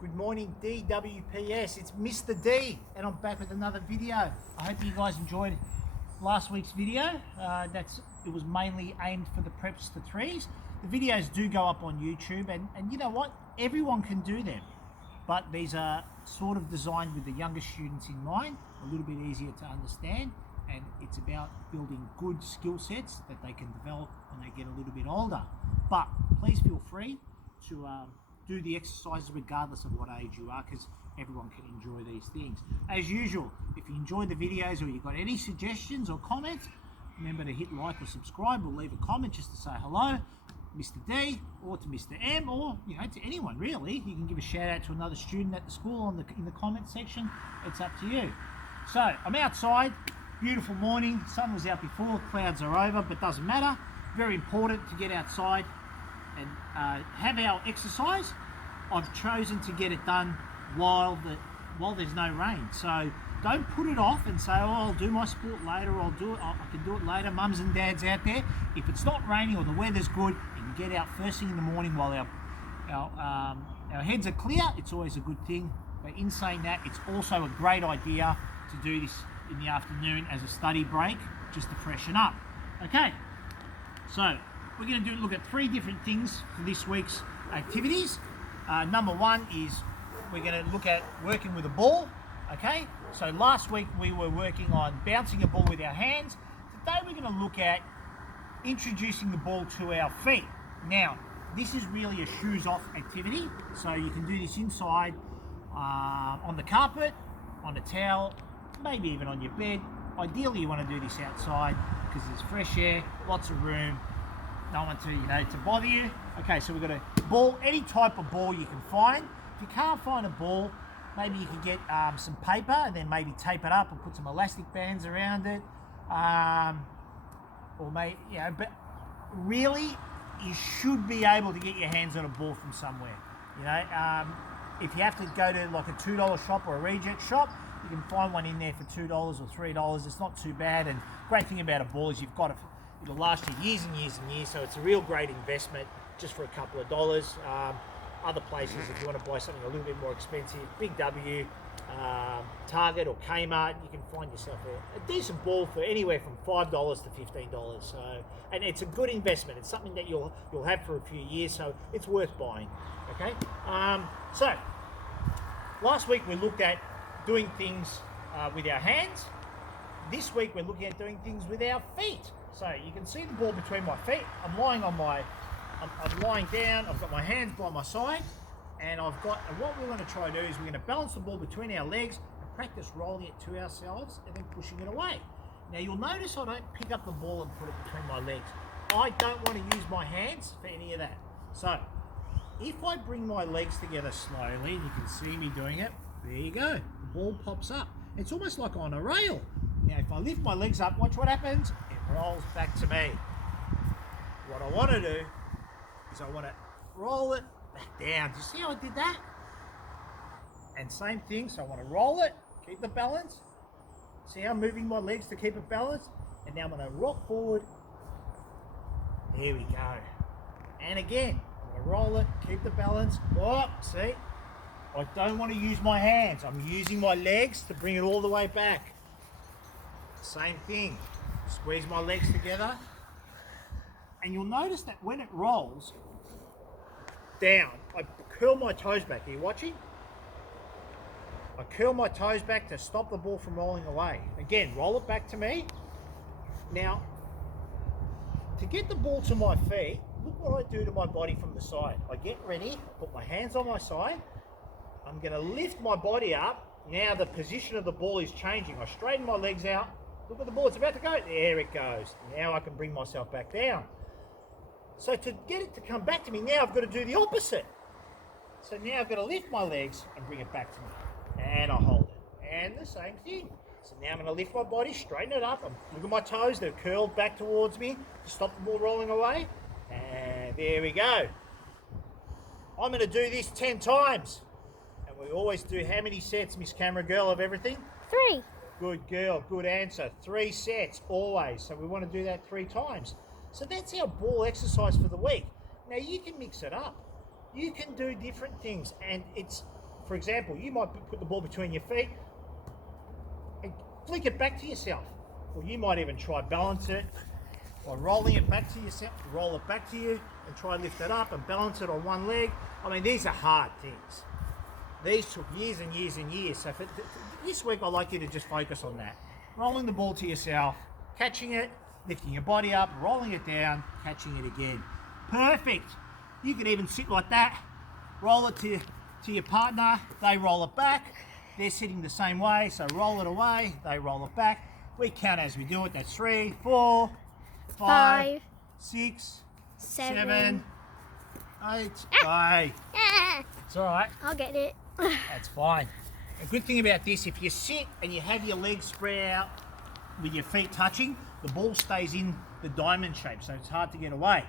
Good morning, DWPS. It's Mr. D, and I'm back with another video. I hope you guys enjoyed last week's video. It was mainly aimed for the preps to threes. The videos do go up on YouTube, and you know what? Everyone can do them, but these are sort of designed with the younger students in mind, a little bit easier to understand, and it's about building good skill sets that they can develop when they get a little bit older. But please feel free to do the exercises regardless of what age you are, because everyone can enjoy these things. As usual, if you enjoyed the videos or you've got any suggestions or comments, remember to hit like or subscribe or leave a comment just to say hello, Mr. D, or to Mr. M, or to anyone really. You can give a shout out to another student at the school in the comment section. It's up to you. So I'm outside, beautiful morning. Sun was out before, clouds are over, but doesn't matter. Very important to get outside and have our exercise. I've chosen to get it done while there's no rain. So don't put it off and say, oh, I'll do my sport later, or I can do it later. Mums and dads out there, if it's not raining or the weather's good, you can get out first thing in the morning while our heads are clear. It's always a good thing. But in saying that, it's also a great idea to do this in the afternoon as a study break, just to freshen up. Okay, so we're going to look at three different things for this week's activities. Number one is we're going to look at working with a ball. Okay, so last week we were working on bouncing a ball with our hands. Today we're going to look at introducing the ball to our feet. Now, this is really a shoes off activity, so you can do this inside, on the carpet, on a towel, maybe even on your bed. Ideally you want to do this outside because there's fresh air, lots of room, no one to bother you. Okay, so we've got a ball, any type of ball you can find. If you can't find a ball, maybe you can get some paper and then maybe tape it up and put some elastic bands around it. Or maybe, but really you should be able to get your hands on a ball from somewhere. If you have to go to like a $2 shop or a reject shop, you can find one in there for $2 or $3. It's not too bad. And great thing about a ball is it'll last you years and years and years, so it's a real great investment just for a couple of dollars. Other places, if you want to buy something a little bit more expensive, Big W, Target or Kmart, you can find yourself a decent ball for anywhere from $5 to $15. So, and it's a good investment. It's something that you'll have for a few years, so it's worth buying. Okay. So last week we looked at doing things with our hands. This week we're looking at doing things with our feet. So you can see the ball between my feet. I'm lying down, I've got my hands by my side, and what we're going to try to do is we're going to balance the ball between our legs and practice rolling it to ourselves and then pushing it away. Now you'll notice I don't pick up the ball and put it between my legs. I don't want to use my hands for any of that. So if I bring my legs together slowly, and you can see me doing it, there you go, the ball pops up. It's almost like on a rail. Now if I lift my legs up, watch what happens, it rolls back to me. What I want to do is I want to roll it back down. Do you see how I did that? And same thing, so I want to roll it, keep the balance. See how I'm moving my legs to keep it balanced? And now I'm going to rock forward. There we go. And again, I'm going to roll it, keep the balance. Oh, see? I don't want to use my hands. I'm using my legs to bring it all the way back. Same thing. Squeeze my legs together. And you'll notice that when it rolls down, I curl my toes back. Are you watching? I curl my toes back to stop the ball from rolling away. Again, roll it back to me. Now, to get the ball to my feet, look what I do to my body from the side. I get ready, put my hands on my side. I'm going to lift my body up. Now the position of the ball is changing. I straighten my legs out. Look at the ball, it's about to go. There it goes. Now I can bring myself back down. So to get it to come back to me, now I've got to do the opposite. So now I've got to lift my legs and bring it back to me. And I hold it. And the same thing. So now I'm going to lift my body, straighten it up. Look at my toes, they're curled back towards me to stop the ball rolling away. And there we go. I'm going to do this 10 times. And we always do how many sets, Miss Camera Girl, of everything? 3. Good girl, good answer. 3 sets, always. So we want to do that 3 times. So that's our ball exercise for the week. Now you can mix it up. You can do different things, and it's for example, you might put the ball between your feet and flick it back to yourself. Or you might even try balance it by rolling it back to yourself, roll it back to you and try and lift it up and balance it on one leg. I mean, these are hard things. These took years and years and years. So for this week, I'd like you to just focus on that. Rolling the ball to yourself, catching it, lifting your body up, rolling it down, catching it again. Perfect. You can even sit like that, roll it to your partner, they roll it back. They're sitting the same way, so roll it away, they roll it back. We count as we do it. That's 3, 4, 5, 6, 7, 8. Hey, it's all right. I'll get it. That's fine. A good thing about this, if you sit and you have your legs spread out with your feet touching, the ball stays in the diamond shape, so it's hard to get away.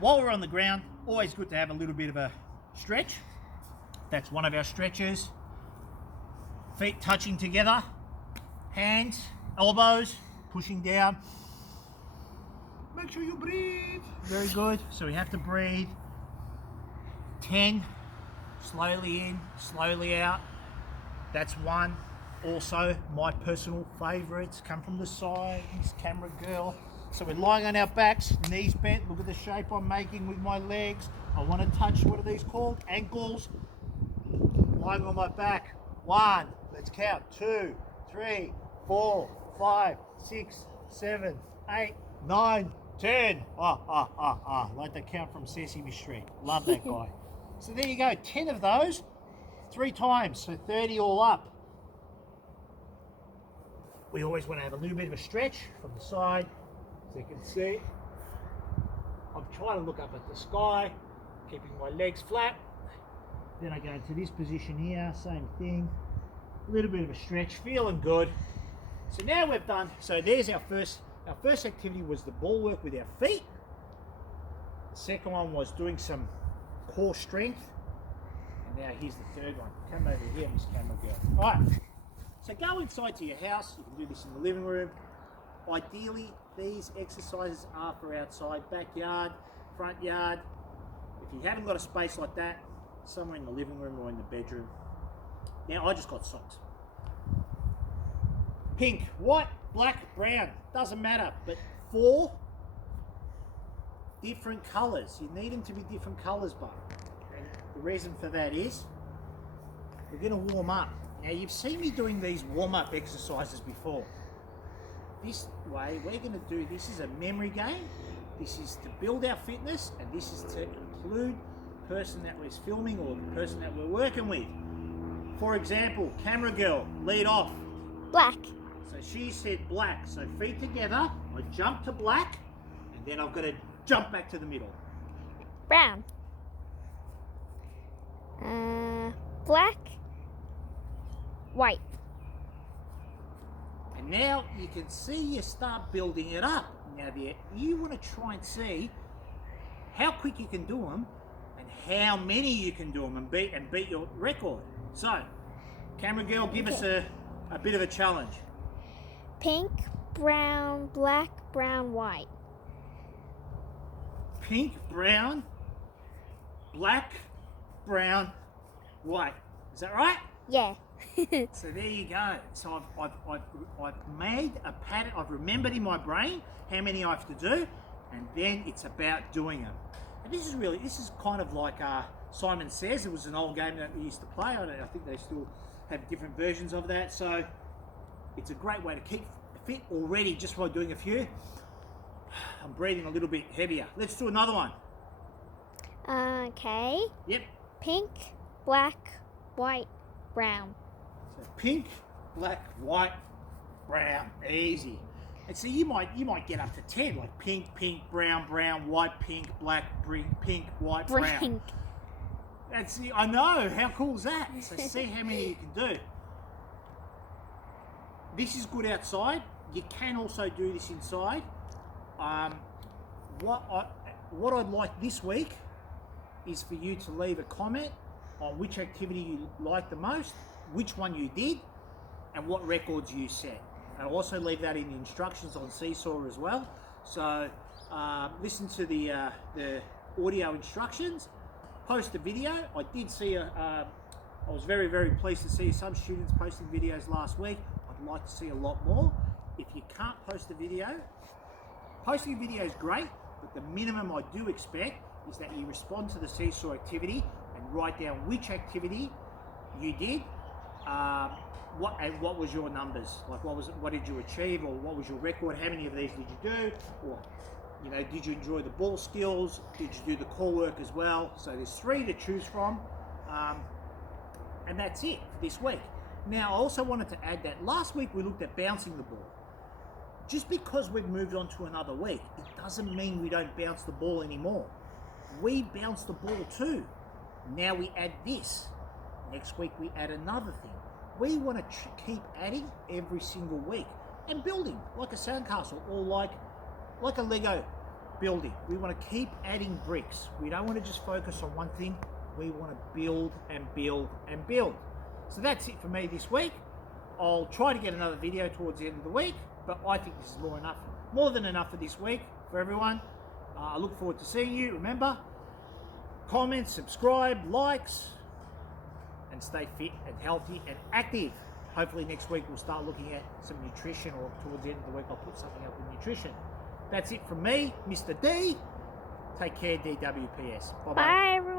While we're on the ground, always good to have a little bit of a stretch. That's one of our stretches. Feet touching together, hands, elbows, pushing down. Make sure you breathe. Very good. So we have to breathe. 10, slowly in, slowly out. That's one. Also, my personal favourites come from the side, this camera girl. So we're lying on our backs, knees bent. Look at the shape I'm making with my legs. I want to touch, what are these called? Ankles. Lying on my back. 1, let's count. 2, 3, 4, 5, 6, 7, 8, 9, 10. Like the count from Sesame Street. Love that guy. So there you go, 10 of those, 3 times, so 30 all up. We always want to have a little bit of a stretch from the side, so you can see. I'm trying to look up at the sky, keeping my legs flat. Then I go into this position here, same thing. A little bit of a stretch, feeling good. So now we've done, so there's our first activity was the ball work with our feet. The second one was doing some core strength. And now here's the third one. Come over here, Miss Camera Girl. All right, so go inside to your house. You can do this in the living room. Ideally, these exercises are for outside, backyard, front yard. If you haven't got a space like that, somewhere in the living room or in the bedroom. Now I just got socks. Pink, white, black, brown, doesn't matter, but 4 different colours. You need them to be different colours, but the reason for that is we're going to warm up. Now you've seen me doing these warm-up exercises before. This way we're going to do, this is a memory game. This is to build our fitness, and this is to include the person that we're filming or the person that we're working with. For example, camera girl, lead off. Black. So she said black. So feet together, I jump to black, and then I've got to jump back to the middle. Brown. Black. White. And now you can see you start building it up. Now you want to try and see how quick you can do them and how many you can do them and beat your record. So, camera girl, give us a bit of a challenge. Pink, brown, black, brown, white. Pink, brown, black, brown, white. Is that right? Yeah. So there you go. So I've made a pattern. I've remembered in my brain how many I have to do, and then it's about doing them. And this is kind of like Simon Says. It was an old game that we used to play. I think they still have different versions of that. So it's a great way to keep fit already just by doing a few. I'm breathing a little bit heavier. Let's do another one. Okay. Yep. Pink, black, white, brown. So pink, black, white, brown. Easy. And so you might get up to 10, like pink, pink, brown, brown, white, pink, black, pink, white, brown. Pink. I know. How cool is that? So see how many you can do. This is good outside. You can also do this inside. What I'd like this week is for you to leave a comment on which activity you like the most, which one you did, and what records you set. And I'll also leave that in the instructions on Seesaw as well. So listen to the audio instructions, post a video. I did see I was very, very pleased to see some students posting videos last week. I'd like to see a lot more. If you can't post a video, posting a video is great, but the minimum I do expect is that you respond to the Seesaw activity and write down which activity you did, what was your numbers, like what did you achieve, or what was your record, how many of these did you do, or did you enjoy the ball skills, did you do the core work as well? So there's 3 to choose from, and that's it for this week. Now I also wanted to add that last week we looked at bouncing the ball. Just because we've moved on to another week, it doesn't mean we don't bounce the ball anymore. We bounce the ball too. Now we add this. Next week we add another thing. We want to keep adding every single week and building like a sandcastle or like a Lego building. We want to keep adding bricks. We don't want to just focus on one thing. We want to build and build and build. So that's it for me this week. I'll try to get another video towards the end of the week, but I think this is more than enough for this week for everyone. I look forward to seeing you. Remember, comment, subscribe, likes, and stay fit and healthy and active. Hopefully next week we'll start looking at some nutrition, or towards the end of the week I'll put something up with nutrition. That's it from me, Mr. D. Take care, DWPS. Bye-bye. Bye, everyone.